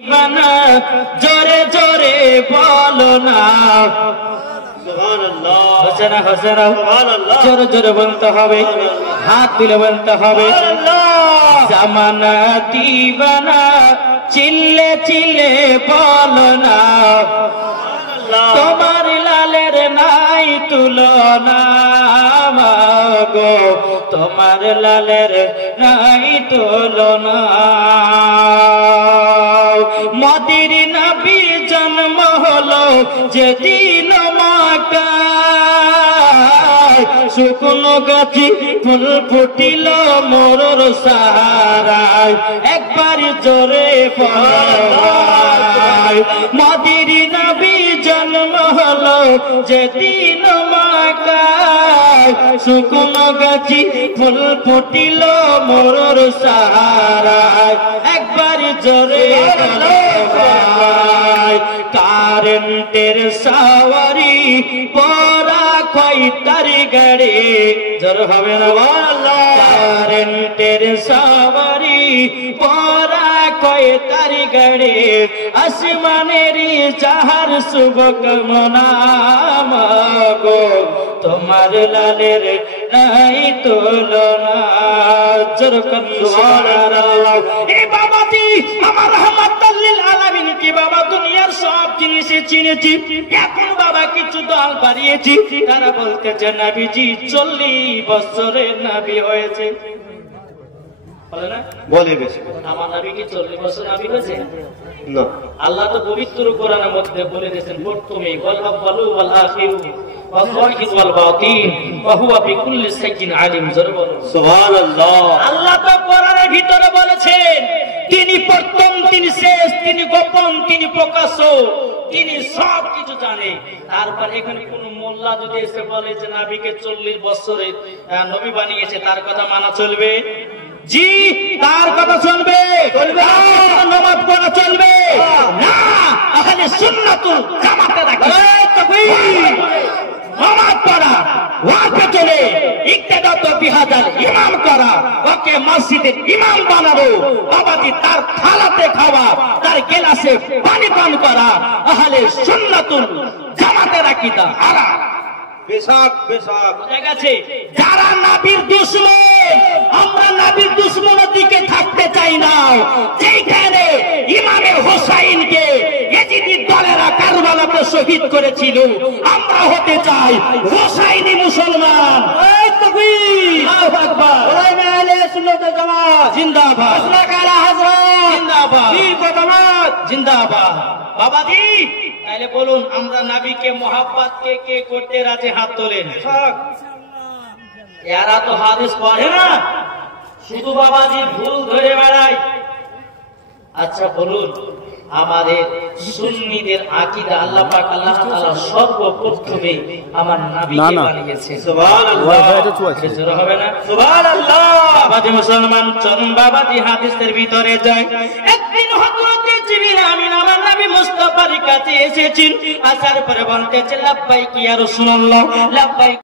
বানা জোরে জোরে বলো না সুবহানাল্লাহ হোসেন হোসেন সুবহানাল্লাহ জোরে জোরে বলতে হবে হাত তুলে বলতে হবে জামানা দিবানা চিল্লে চিল্লে বলো না তোমার লালের নাই তুলনা গো তোমার লালের নাই তুলনা মদির নবী জন্ম হলো যেদিন মক্কায় শুকনো গাছি ফুল ফুটিল মোরর সাহারায় একবার জোরে পড়ায় মদির নবী জন্ম হলো যেদিন মক্কায় শুকনো গাছি ফুল ফুটিল মোরর সাহারায় একবার জোরে কারেন্টের সাওয়ারি পরা খয়তার গাড়ি জোর হবে না কারেন্টের সাওয়ারি পরা খয়তার গাড়ি আসমানের যাহার শুভ কামনা গো তোমার লালের নাই তুলনা জোর কর সুবহানাল্লাহ এ বাবাজি আমার রহমাতুল লিল আলামিন কি বাবা দুনিয়ার সব জিনিসে চিনেছি এখন বাবা কিছু দল বাড়িয়েছি তারা বলতেছে নবীজি 40 বছরের নবী হয়েছে বলে না বলে বেশি আমার নবী কি 40 বছর নবী হয়েছে না আল্লাহ তো পবিত্র কোরআনের মধ্যে বলে দিয়েছেন প্রথমেই ওয়াল আউয়ালু ওয়াল আখিরু ওয়াল যাহির ওয়াল বাতিন ওয়া হুয়া বিকুল্লি শাইইন আলিম জোরে বলো সুবহানাল্লাহ আল্লাহ তো কোরআনের ভিতরে বলেছেন তিনি প্রথম তিনি শেষ তিনি গোপন তিনি প্রকাশ্য তিনি সব কিছু জানে তারপর এখানে কোন মোল্লা যদি এসে বলে যে নবীকে 40 বছরের নবী বানিয়েছে তার কথা মানা চলবে জি তার কথা চলবে নামাজ পড়া চলবে না আহলে সুন্নাতুল জামাতে রাখে তাকবীর নামাজ পড়া ওয়াকে চলে ইক্তেদা তো বিহাদাল ইমাম করা ওকে মসজিদের ইমাম বানাবো বাবাজি তার থালাতে খাওয়া তার গ্লাসে পানি পান করা আহলে সুন্নাতুল জামাতের আকীদা আরা বেশক বেশক বুঝা গেছে যারা নবীর দুশমন আমরা নবীর দুশমনের দিকে থাকতে চাই না যেখানে ইমামে হোসেনকে ইয়েজিদি দলেরা কারবালাতে শহীদ করেছিল আমরা হতে চাই হোসেনি মুসলমান এই তাকবীর আল্লাহু আকবার ওলামা আহলে সুন্নাত ওয়াল জামাত জিন্দাবাদ আসলাক আলা হযরত জিন্দাবাদ বীর কদমাত জিন্দাবাদ বাবাজি তাহলে বলুন আমরা নবীকে মোহাব্বত কে করতে রাজি হাত তোলেন এরা তো হাদিস পড়ে না শুধু বাবাজি ভুল ধরে বেড়ায় আচ্ছা বলুন আমাদের সুন্নিদের আকীদা আল্লাহ পাক আল্লাহ তাআলা সর্বপ্রথমে আমার নবীকে বানিয়েছেন সুবহানাল্লাহ জোরে হবে না সুবহানাল্লাহ বাবাজি মুসলমান চরম বাবাজি হাদিসের ভিতরে যায় একদিন হযরত জিবরিল আমিন আমার নবী মুস্তাফার কাছে এসেছেন আসার পরে বলতেছে লাব্বাইক ইয়া রাসূলুল্লাহ লাব্বাইক